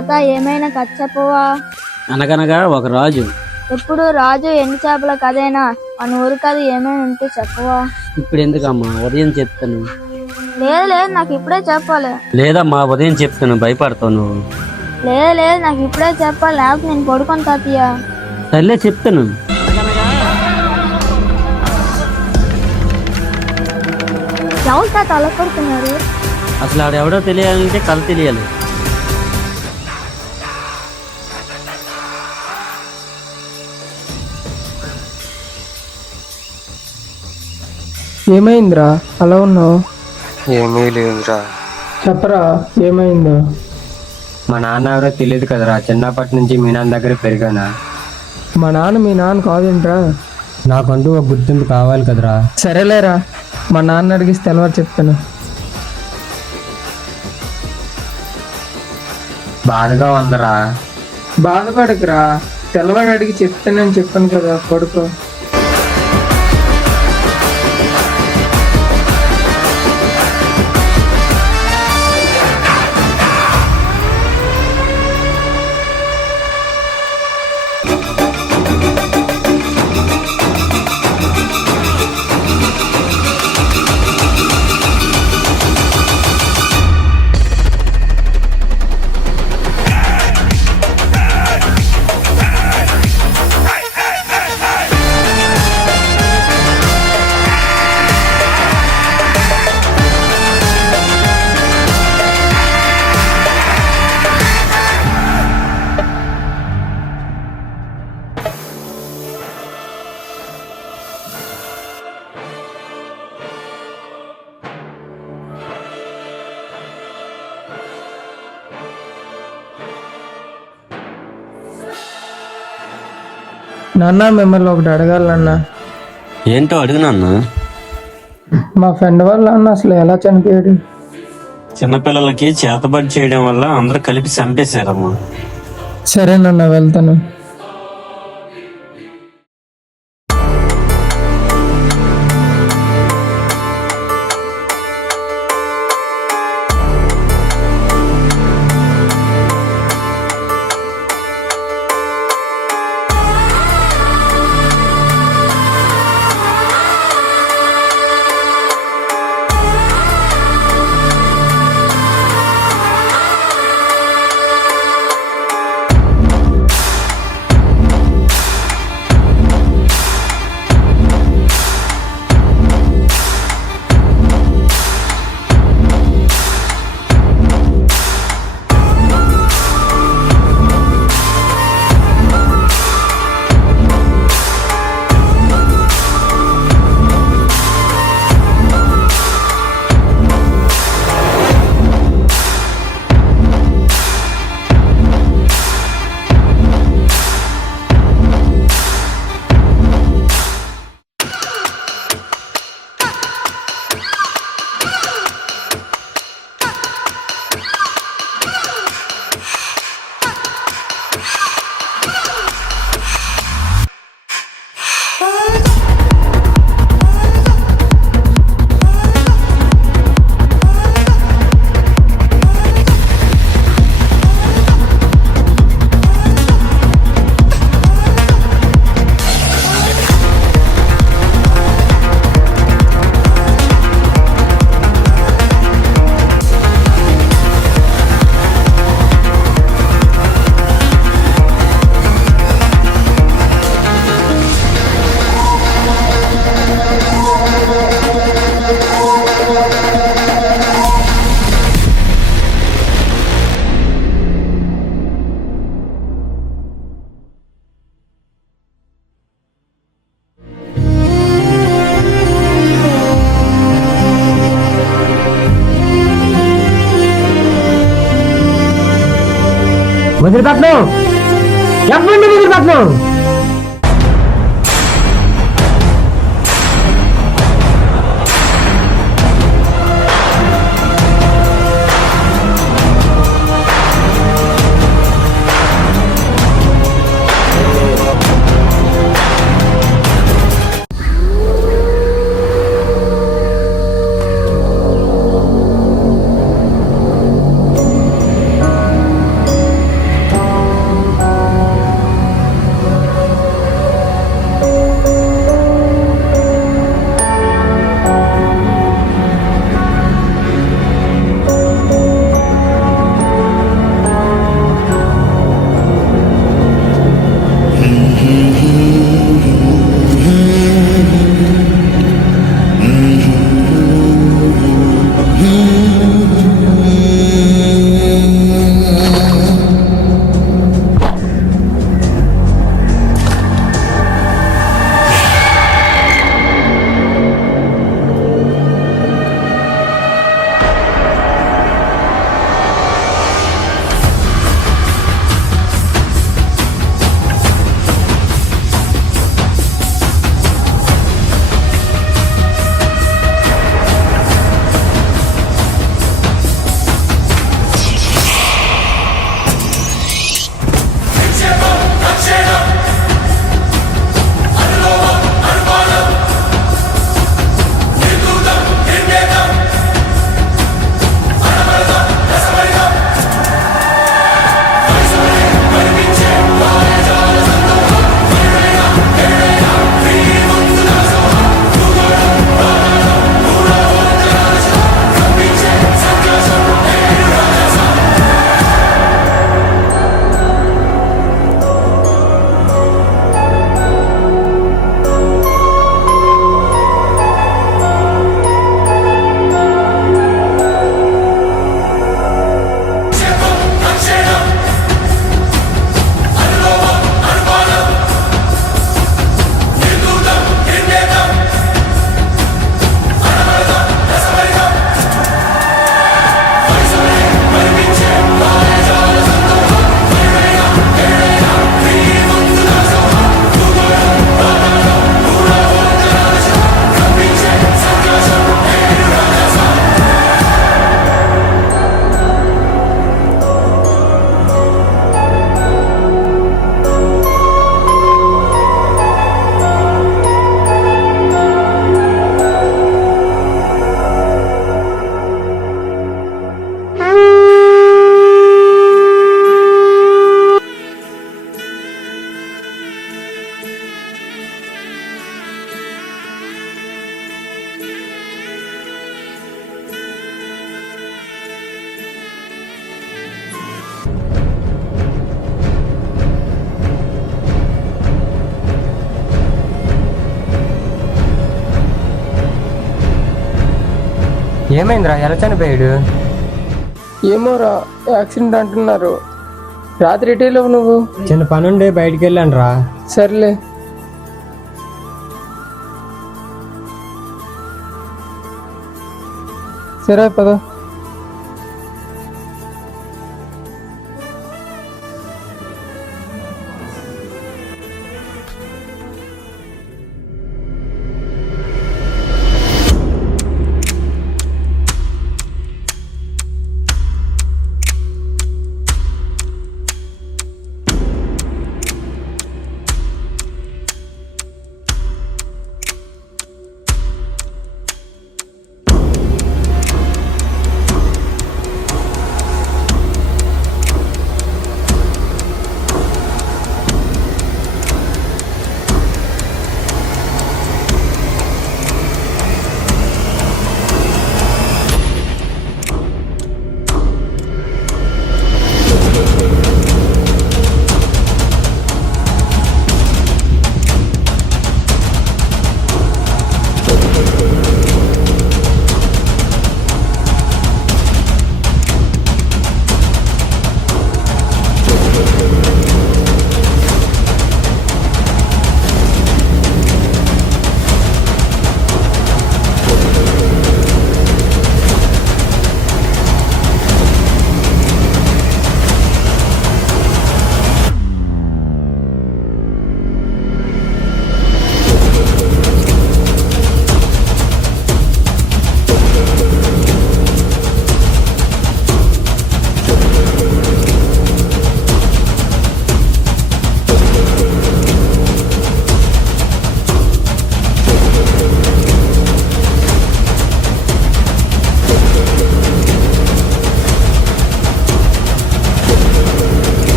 తాత ఏమైనా కథ చెప్పవా? అనగనగా ఒక రాజు. ఎప్పుడు రాజు ఎన్ని చేపల కథేనా? మన ఊరి కథ ఏమైనా ఉంటే చెప్పవా? ఇప్పుడు ఎందుకమ్మా, ఉదయం చెప్తాను. లేదు లేదు, నాకు ఇప్పుడే చెప్పాలి. లేదమ్మా, ఉదయం చెప్తాను, భయపడతావు నువ్వు. లేదు లేదు, నాకు ఇప్పుడే చెప్పాలి, లేకపోతే నేను పడుకొని తాతయ్య. సర్లే చెప్తాను. ఎవరు తాత అలా కొడుతున్నారు? అసలు ఆడెవడో తెలియాలంటే కథ తెలియాలి. ఏమైందిరా అలా ఉన్నావు? ఏమీ లేదురా. చెప్పరా ఏమైందో? మా నాన్న ఎవరో తెలియదు కదరా, చిన్నప్పటి నుంచి మీ నాన్న దగ్గర పెరిగానా. మా నాన్న మీ నాన్న కాదేంట్రా? నాకంటూ ఒక గుర్తింపు కావాలి కదరా. సరేలేరా, మా నాన్న అడిగిస్తే తెలవారు చెప్తాను. బాధగా ఉందరా. బాధపడకురా, తెల్లవాడు అడిగి చెప్తానని చెప్పాను కదా, పడుకో. నాన్న మిమ్మల్ని ఒకటి అడగాలన్నా. ఏంటో అడుగు నాన్న. మా ఫ్రెండ్ వాళ్ళ అన్న అసలు ఎలా చనిపోయాడు? చిన్నపిల్లలకి చేతబడి చేయడం వల్ల అందరూ కలిపి చంపేశారమ్మా. సరేనన్నా, వెళ్తాను. వదిలిపెట్టను, ఎవరిని వదిలిపెట్టను. ఏమైందిరా ఎలా చనిపోయాడు? ఏమోరా, యాక్సిడెంట్ అంటున్నారు. రాత్రి ఎటేలేవు నువ్వు? చిన్న పనుండే బయటికి వెళ్ళాను రా. సర్లే. సరే పద.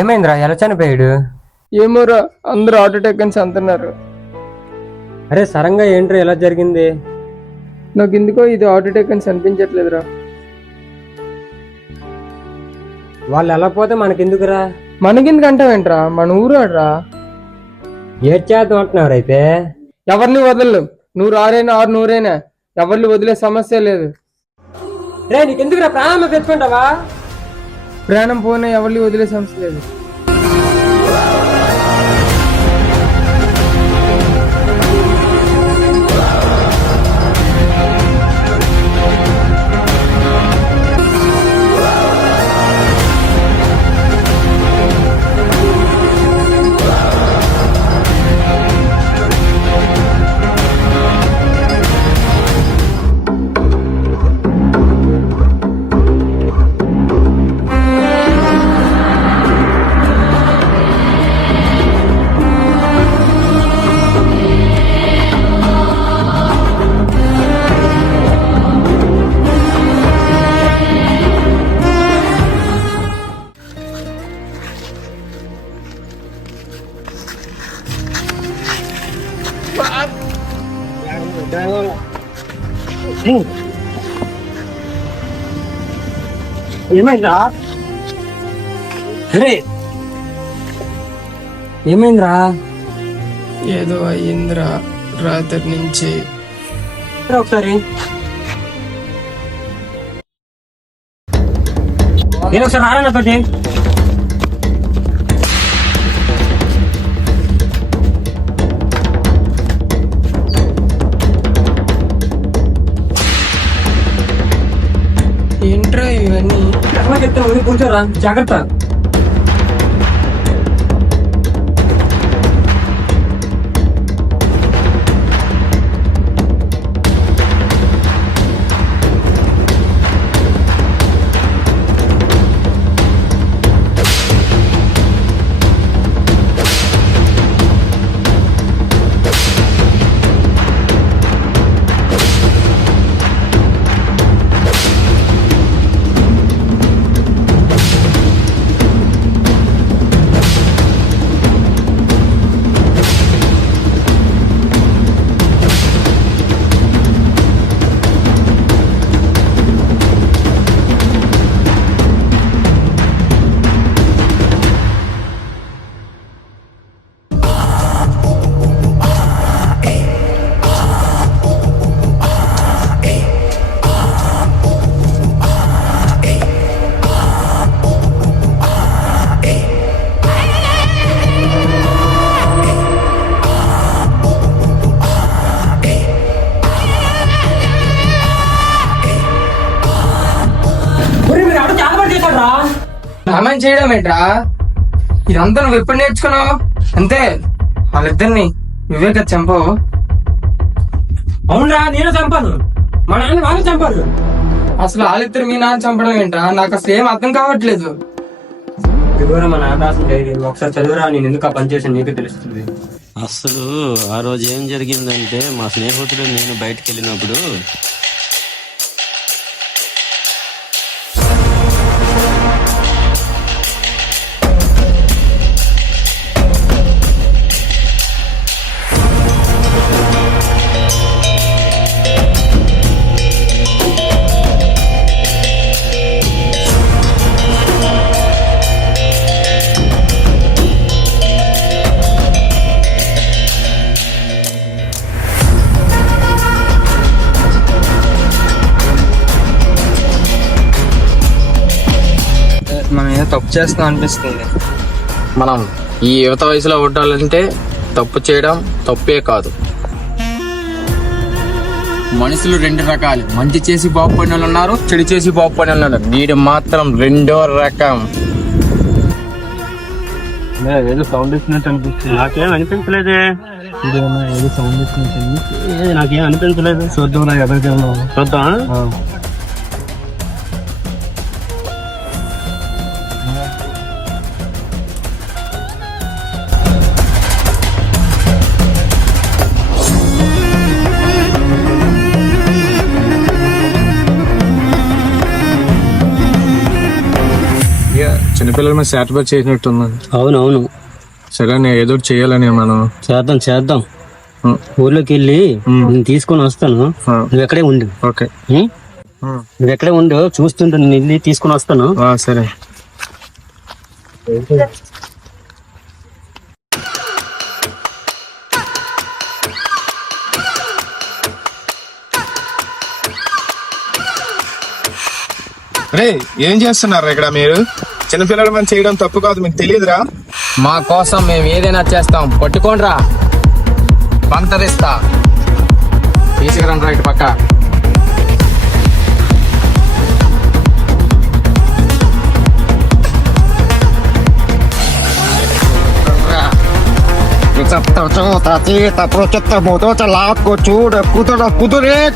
ఏమైందిరా ఎలా చనిపోయాడు? ఏమోరా, అందరూ హార్ట్ అటాక్ అని అంటున్నారు. అరే సరంగా ఏంట్రా ఎలా జరిగింది? నాకు ఎందుకో ఇది హార్ట్ అటాక్ అని అనిపించట్లేదురా. వాళ్ళు ఎలా పోతే మనకెందుకురా? మనకెందుకు అంటావేంట్రా, మన ఊరు ఆడరా. ఏడ్చేద్దాం అంటున్నారు అయితే? ఎవరిని వదలలేం. నువ్వు రారైనా ఆరు నూరైనా ఎవరిని వదిలే సమస్య లేదు. రే నీకెందుకురా ప్రాణంలో తెచ్చుకుంటావా? ప్రాణం పోయినా ఎవరిని వదిలే సమస్య లేదు. ఏమైందా? ఏమైందిరా? ఏదో అయ్యిందిరా రాత్రి నుంచి. ఒకసారి నేను ఒకసారి రానా తోటి. ఏంట్రా ఇవన్నీ? కూర్చోరా, జాగ్రత్త. ఆమె చేయడం ఏంట్రా? ఇదంతా నువ్వు ఎప్పుడు నేర్చుకున్నావు? అంతే, వాళ్ళిద్దరిని నువ్వే కదా చంపావు. అవునరా, నేను చంపాను. మా నాన్న వాళ్ళు చంపారు. అసలు వాళ్ళిద్దరు మీ నాన్న చంపడం ఏంట్రా? నాకు అసలు ఏం అర్థం కావట్లేదు. ఇదిగోరా మా నాన్న రాసిన డైరీ, ఒకసారి చదువురా, నేను ఎందుకు ఆ పని చేశాను నీకే తెలుస్తుంది. అసలు ఆ రోజు ఏం జరిగిందంటే మా స్నేహితుడు నేను బయటకు వెళ్ళినప్పుడు మనం ఏదో తప్పు చేస్తున్నాం అనిపిస్తుంది. మనం ఈ యువత వయసులో ఉండాలంటే తప్పు చేయడం తప్పే కాదు. మనుషులు రెండు రకాలు, మంచి చేసి బాగుపడిన వాళ్ళు ఉన్నారు, చెడు చేసి బాగుపడిన వాళ్ళు ఉన్నారు. వీడు మాత్రం రెండో రకం. ఏదో సౌండ్ ఇచ్చినట్టు అనిపిస్తుంది. నాకేం అనిపించలేదే. ఏదో సౌండ్ ఇచ్చినట్టు నాకేం అనిపించలేదు. చూద్దాం, నాకు ఎవరికి చూద్దాం. చిన్నపిల్లల మీద సాటిస్ఫై చేసినట్టుంది. అవునవును, సరే నేను ఏదో చేయాలని మనం చేద్దాం. ఊర్లోకి వెళ్ళి నేను తీసుకొని వస్తాను. నువ్వు ఎక్కడే ఉండు. ఓకే, నువ్వు ఎక్కడే ఉండు, చూస్తుంటా. నేను వెళ్ళి తీసుకొని వస్తాను. సరే. రే, ఏం చేస్తున్నారు ఇక్కడ మీరు? చిన్నపిల్లల మనం చేయడం తప్పు కాదు, మీకు తెలియదురా? మా కోసం మేము ఏదైనా చేస్తాం, పట్టుకోండిరా. పంతరిస్తా, తీసుకురండి రైట్ పక్క.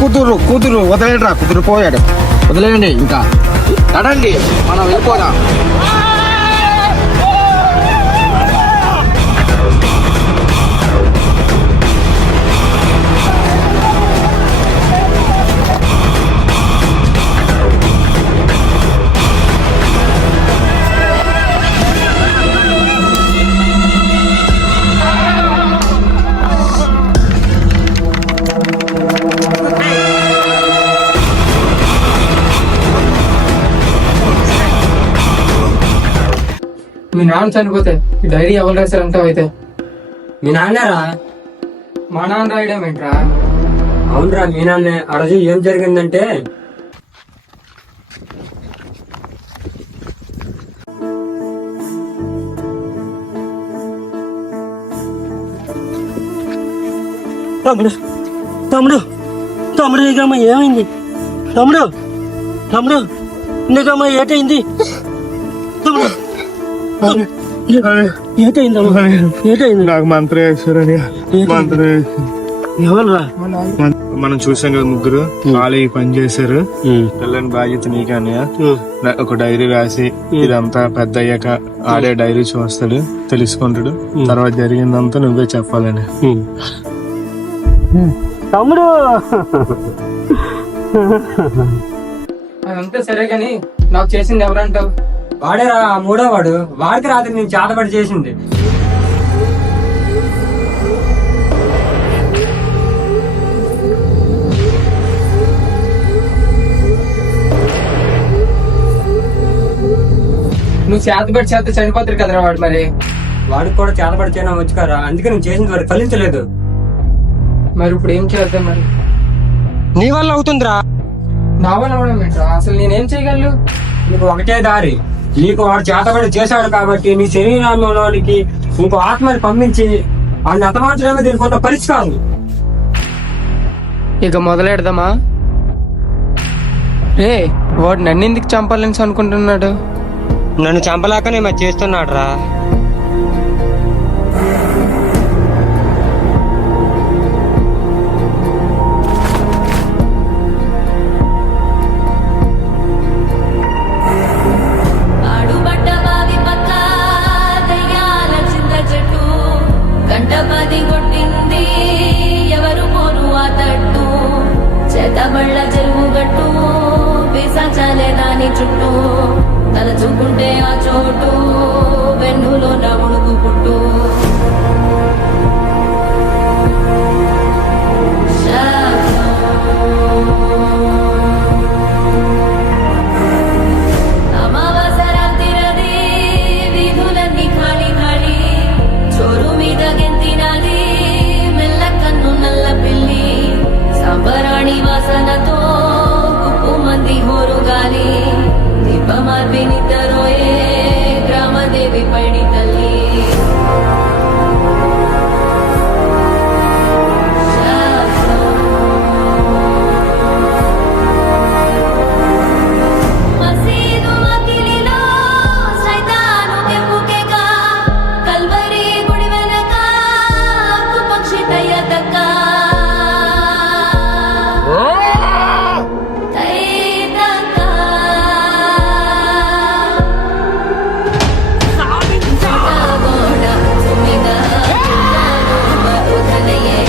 కుదురు వదిలేండిరా, కుదిరిపోయాడు. వదిలేయండి, ఇంకా నడండి, మనం వెళ్ళిపోదాం. మీ నాన్న చనిపోతే ఈ డైరీ ఎవరు రాశారంటావు? అయితే మీ నాన్నరా? మా నాన్న రాయడం ఏంట్రా? అవునరా, మీ నాన్నే. ఆ రోజు ఏం జరిగిందంటే, తమ్ముడు నీకమ్మా ఏమైంది? తమ్ముడు నీకమ్మా ఏటైంది? ఏటైంది? నాకు మంత్రం వేస్తారని. ఎవరురా? మనం చూసాం కదా, ముగ్గురు వాళ్ళు ఈ పని చేశారు. పిల్లని బాధ్యత నీకని ఒక డైరీ రాసి, ఇదంతా పెద్ద అయ్యాక ఆడే డైరీ చూస్తాడు, తెలుసుకుంటాడు. తర్వాత జరిగిందంతా నువ్వే చెప్పాలని. తమ్ముడు అదంతా సరే గాని నాకు చేసింది ఎవరంటావు? వాడేరా, మూడో వాడు. వాడికి రాత్రి నేను చేతబడి చేసింది. నువ్వు చేతబడి చేత చనిపోతారు కదరా వాడు. మరి వాడికి కూడా చేతబడి చేయడం వచ్చు కదా, అందుకే నువ్వు చేసింది వాడు ఫలించలేదు. మరి ఇప్పుడు ఏం చేద్దాం? మరి నీ వల్ల అవుతుందిరా. నా వల్ల అవడం ఏంట్రా? అసలు నేనేం చేయగలను? నీకు ఒకటే దారి. నీకు వాడు చేతబడి చేశాడు కాబట్టి నీ శరీరంలోనికి ఇంకో ఆత్మని పంపించి వాడిని అతమార్చడమే దీనికి ఉన్న పరిష్కారం. ఇక మొదలెడదామా? రే, వాడు నన్ను ఎందుకు చంపాలని అనుకుంటున్నాడు? నన్ను చంపలేకనే మరి చేస్తున్నాడు రా. ఆడుబడ్డ బావి పక్క దయ్యాల చింత చెట్టు కంటపది కొట్టింది ఎవరు పోను ఆ తట్టు చేతబళ్ళ చెరువు గట్టు పిశాచాలే దాని చుట్టూ తలచుకుంటే ఆ చోటు వెన్నులో నముడుకు పుట్టు అమావాస్య రాత్రిరది వీధులన్నీ ఖాళీ ఖాళీ చోరు మీద గెంతినది మెల్ల కన్ను నల్ల పిల్లి సంబరాణి వాసనతో గుప్పు మంది హోరు గాలి దీపమార్పి నిద్రరోయే గ్రామదేవి పైడి తల్లి మసీదు వాకిలిలో సైతాను కెంపుకెగా కల్వరి గుడి వెనక పక్షి తయ్యదక్క తయ్యదక్క గోడ సుమిగా బరుదనయే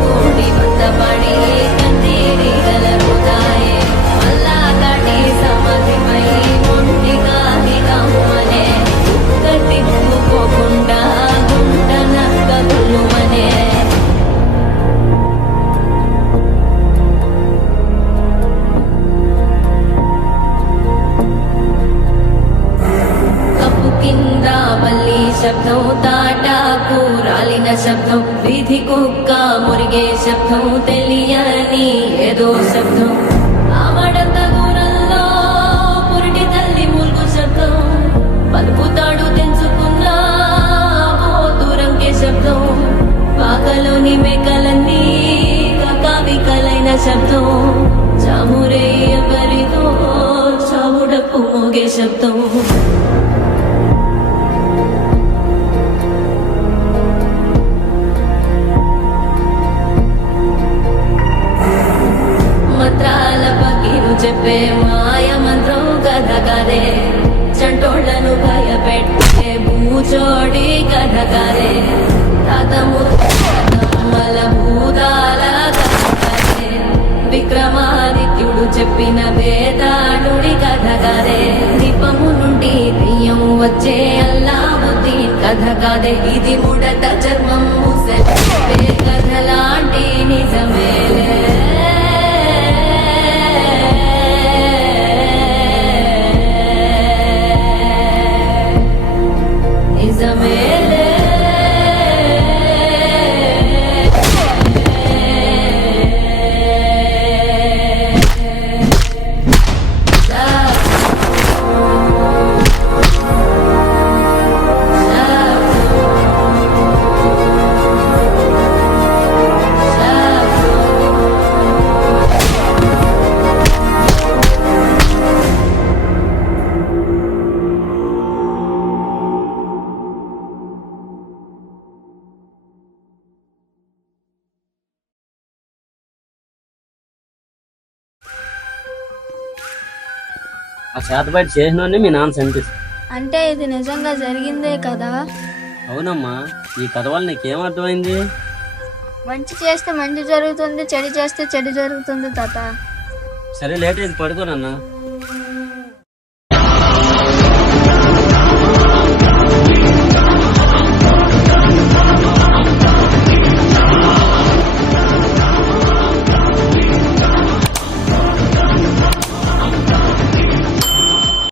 కూడి వందపడి కందిరి గలరుదాయే మల్లా దాటి సమాధిపై మొండిగా నిగమ్మనే గట్టిపోకుండా గుంట నక్క గుల్లుమనే కప్పు కింద బల్లి శబ్దం తాటాకు రాలిన శబ్దం వీధి కుక్క మురిగే శబ్దం తెలియని ఏదో శబ్దం ఆమడంత దూరంలో పురిటి తల్లి మూల్గు శబ్దం పలుకుతాడు తెంచుకున్న దూరంకే శబ్దం పాకలోని మేకలన్నీ కకావికలైన శబ్దం చామురే ఎవరిదో చావుడప్పు మోగే శబ్దం మంత్రాల పగిరు చెప్పే మాయ మంత్రం కథ కదే చంటోళ్లను భయపెట్టే భూచోడి కథ కదే తాతముల భూతాల కథ కదే విక్రమాదిత్యుడు చెప్పిన వేదాళుడి కథ కదే దీపము నుండి దెయ్యం వచ్చే అల్లావుద్దీన్ కథ కదే ఇది ముడత చర్మం మూసే కథ లాంటి నిజమేలే నిజమేలే ఆ చేతబడి చేసినోడిని మీ నాన్న చంపిస్తాడు. అంటే ఇది నిజంగా జరిగిందే కదా? అవునమ్మా, ఈ కథ వల్ల నీకేం అర్థమైంది? మంచి చేస్తే మంచి జరుగుతుంది, చెడు చేస్తే చెడు జరుగుతుంది తాత. సరే లేట్ అయింది, పడుకోనన్నా.